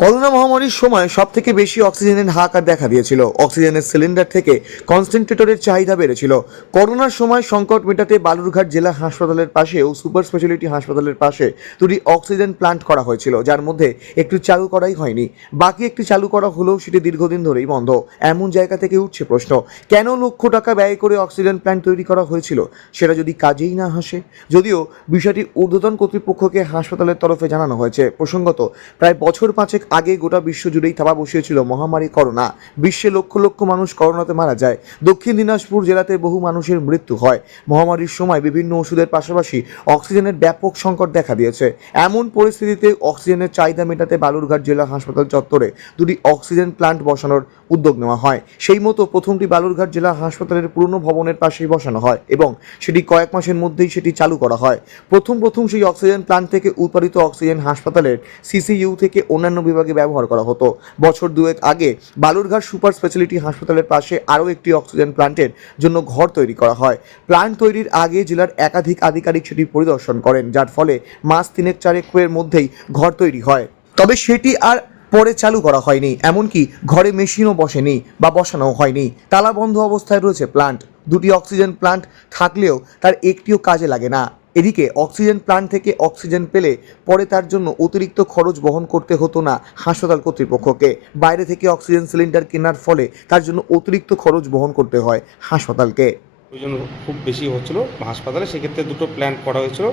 Corona মহামারীর সময় সব থেকে বেশি অক্সিজেনের হাহাকার দেখা দিয়েছিল। অক্সিজেনের সিলিন্ডার থেকে কনসেন্ট্রেটরের চাহিদা বেড়েছিল। করোনার সময় সংকট মেটাতে বালুরঘাট জেলা হাসপাতালের পাশে ও সুপার স্পেশালিটি হাসপাতালের পাশে দুটি অক্সিজেন প্লান্ট করা হয়েছিল, যার মধ্যে একটি চালু করাই হয়নি। বাকি একটি চালু করা হলেও সেটি দীর্ঘদিন ধরেই বন্ধ। এমন জায়গা থেকে উঠছে প্রশ্ন, কেন লক্ষ টাকা ব্যয় করে অক্সিজেন প্ল্যান্ট তৈরি করা হয়েছিল? সেটা যদি কাজেই না হাসে যদিও বিষয়টি ঊর্ধ্বতন কর্তৃপক্ষকে হাসপাতালের তরফে জানানো হয়েছে। প্রসঙ্গত, প্রায় বছর পাঁচেক আগে গোটা বিশ্ব জুড়েই থাবা বসিয়েছিল মহামারী করোনা। বিশ্বে লক্ষ লক্ষ মানুষ করোনাতে মারা যায়। দক্ষিণ দিনাজপুর জেলাতে বহু মানুষের মৃত্যু হয়। মহামারীর সময় বিভিন্ন ওষুধের পাশাপাশি অক্সিজেনের ব্যাপক সংকট দেখা দিয়েছে। এমন পরিস্থিতিতে অক্সিজেনের চাহিদা মেটাতে বালুরঘাট জেলা হাসপাতাল চত্বরে দুটি অক্সিজেন প্লান্ট বসানোর উদ্যোগ নেওয়া হয়। সেই মতো প্রথমটি বালুরঘাট জেলা হাসপাতালের পুরনো ভবনের পাশেই বসানো হয় এবং সেটি কয়েক মাসের মধ্যেই সেটি চালু করা হয়। প্রথম প্রথম সেই অক্সিজেন প্লান্ট থেকে উৎপাদিত অক্সিজেন হাসপাতালের সিসিইউ থেকে অন্যান্য বিভাগে ব্যবহার করা হতো। বছর দুয়েক আগে বালুরঘাট সুপার স্পেশালিটি হাসপাতালের পাশে আরও একটি অক্সিজেন প্লান্টের জন্য ঘর তৈরি করা হয়। প্লান্ট তৈরির আগে জেলার একাধিক আধিকারিক সেটি পরিদর্শন করেন, যার ফলে মাস তিনেক চারেকের মধ্যেই ঘর তৈরি হয়। তবে সেটি আর পরে চালু করা হয়নি, এমনকি ঘরে মেশিনও বসেনি বা বসানো হয়নি। তালা বন্ধ অবস্থায় রয়েছে প্লান্ট। দুটি অক্সিজেন প্লান্ট থাকলেও তার একটিও কাজে লাগে না। এদিকে অক্সিজেন প্লান্ট থেকে অক্সিজেন পেলে পরে তার জন্য অতিরিক্ত খরচ বহন করতে হতো না হাসপাতাল কর্তৃপক্ষকে। বাইরে থেকে অক্সিজেন সিলিন্ডার কেনার ফলে তার জন্য অতিরিক্ত খরচ বহন করতে হয় হাসপাতালকে। প্রয়োজন খুব বেশি হচ্ছিল হাসপাতালে সেক্ষেত্রে দুটো প্ল্যান করা হয়েছিল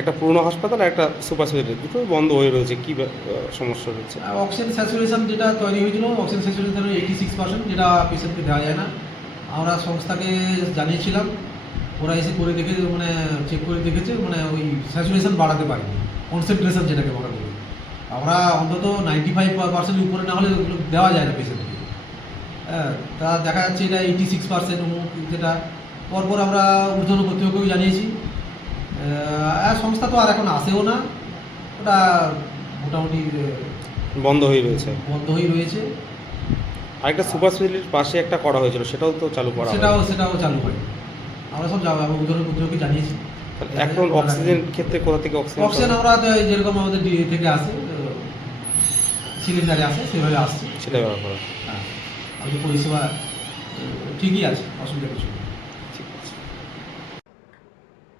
একটা পুরনো হাসপাতাল আর একটা সুপার স্পেশালিটি দুটো বন্ধ হয়ে রয়েছে কী সমস্যা রয়েছে আর অক্সিজেন স্যাচুরেশন যেটা তৈরি হয়েছিল oxygen saturation eighty six percent যেটা পেশেন্টকে দেওয়া যায় না। আমরা সংস্থাকে জানিয়েছিলাম ওরা এসে করে দেখে মানে চেক করে দেখেছে মানে ওই স্যাচুরেশন বাড়াতে পারেনি। কনসেন্ট্রেশন যেটাকে বলা বলি আমরা অন্তত নাইনটি ফাইভ পার্সেন্ট উপরে না হলে ওগুলো দেওয়া যায় না পেশেন্টকে হ্যাঁ তা দেখা যাচ্ছে এটা এইটি সিক্স পার্সেন্ট যেটা। পরপর আমরা ঊর্ধ্বতন কর্তৃপক্ষকেও জানিয়েছি। সংস্থা তো আর এখন আসেও না। ওটা মোটামুটি বন্ধ হয়ে রয়েছে। বন্ধ হয়ে রয়েছে। আরেকটা সুপার স্পেশালিটির পাশে একটা করা হয়েছিল সেটাও তো চালু করা সেটাও সেটাও চালু হয় আমরা সব যাব উদ্যোগ উদ্যোগকে জানিয়েছি। এখন অক্সিজেন ক্ষেত্রে কোথা থেকে অক্সিজেন অক্সিজেন আমরা তো যেরকম আমাদের ডিএ থেকে আসে সিলিন্ডারে আসে সেভাবে আসছে। সেটা ব্যবহার করা। হ্যাঁ আমাদের পরিষেবা ঠিকই আছে অসুবিধা কিছু নেই। ঠিক আছে।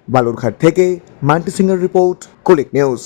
বালুরঘাট থেকে মান্টি সিংয়ের রিপোর্ট কোলিক নিউজ।